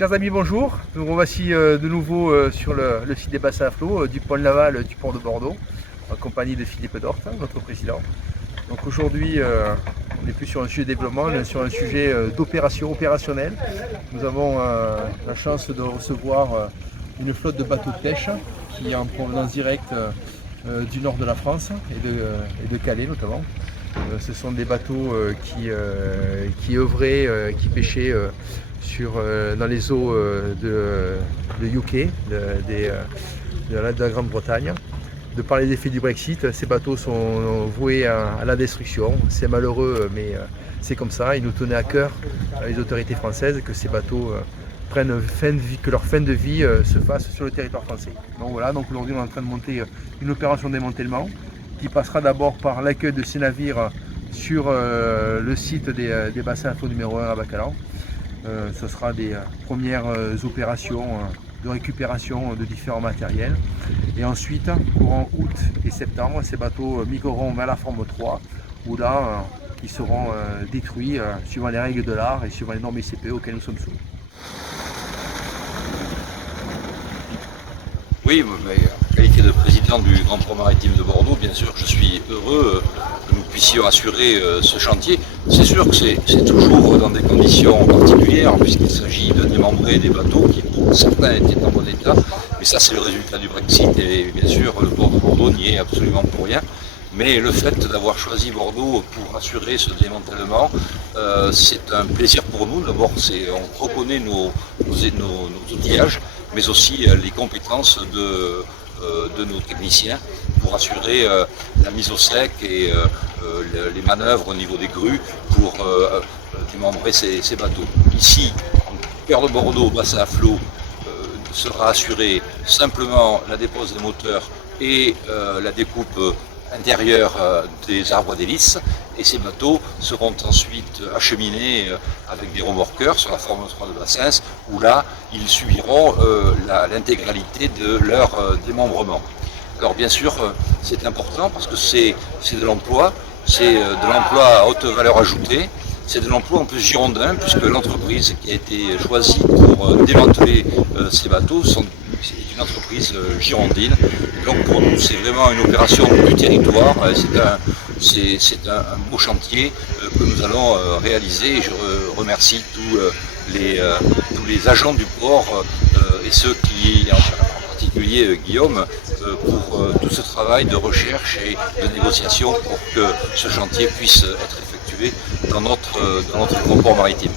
Chers amis, bonjour. Nous voici de nouveau sur le site des bassins à flot du pôle naval du port de Bordeaux, en compagnie de Philippe Dorte, notre président. Donc aujourd'hui, on n'est plus sur un sujet de développement, on est sur un sujet d'opération opérationnelle. Nous avons la chance de recevoir une flotte de bateaux de pêche qui est en provenance directe du nord de la France et de Calais notamment. Ce sont des bateaux qui œuvraient, qui pêchaient dans les eaux de UK, de la Grande-Bretagne. De par les effets du Brexit, ces bateaux sont voués à la destruction. C'est malheureux, mais c'est comme ça. Il nous tenait à cœur, les autorités françaises, que ces bateaux que leur fin de vie se fasse sur le territoire français. Donc voilà, donc aujourd'hui on est en train de monter une opération de démantèlement qui passera d'abord par l'accueil de ces navires sur le site des bassins à flot numéro 1 à Bacalan. Ce sera des premières opérations de récupération de différents matériels. Et ensuite, courant août et septembre, ces bateaux migreront vers la forme 3, où là, ils seront détruits suivant les règles de l'art et suivant les normes ICPE auxquelles nous sommes soumis. Oui, mais en qualité de président du Grand Port Maritime de Bordeaux, bien sûr, je suis heureux que nous puissions assurer ce chantier. C'est sûr que c'est toujours dans des conditions particulières, puisqu'il s'agit de démembrer des bateaux qui, pour certains, étaient en bon état. Mais ça, c'est le résultat du Brexit, et bien sûr, le port de Bordeaux n'y est absolument pour rien. Mais le fait d'avoir choisi Bordeaux pour assurer ce démantèlement, c'est un plaisir pour nous. D'abord, on reconnaît nos outillages, mais aussi les compétences de nos techniciens pour assurer la mise au sec et les manœuvres au niveau des grues pour démembrer ces bateaux. Ici, en cœur de Bordeaux, bassin à flot, sera assurée simplement la dépose des moteurs et la découpe intérieure des arbres d'hélice, et ces bateaux seront ensuite acheminés avec des remorqueurs sur la forme 3 de Bassins, où là ils subiront l'intégralité de leur démembrement. Alors bien sûr c'est important parce que c'est de l'emploi, c'est de l'emploi à haute valeur ajoutée, c'est de l'emploi en plus girondin, puisque l'entreprise qui a été choisie pour démanteler ces bateaux c'est une entreprise girondine. Donc pour nous, c'est vraiment une opération du territoire. C'est un beau chantier que nous allons réaliser. Et je remercie tous les agents du port et ceux qui, en particulier Guillaume, pour tout ce travail de recherche et de négociation pour que ce chantier puisse être effectué dans notre grand port maritime.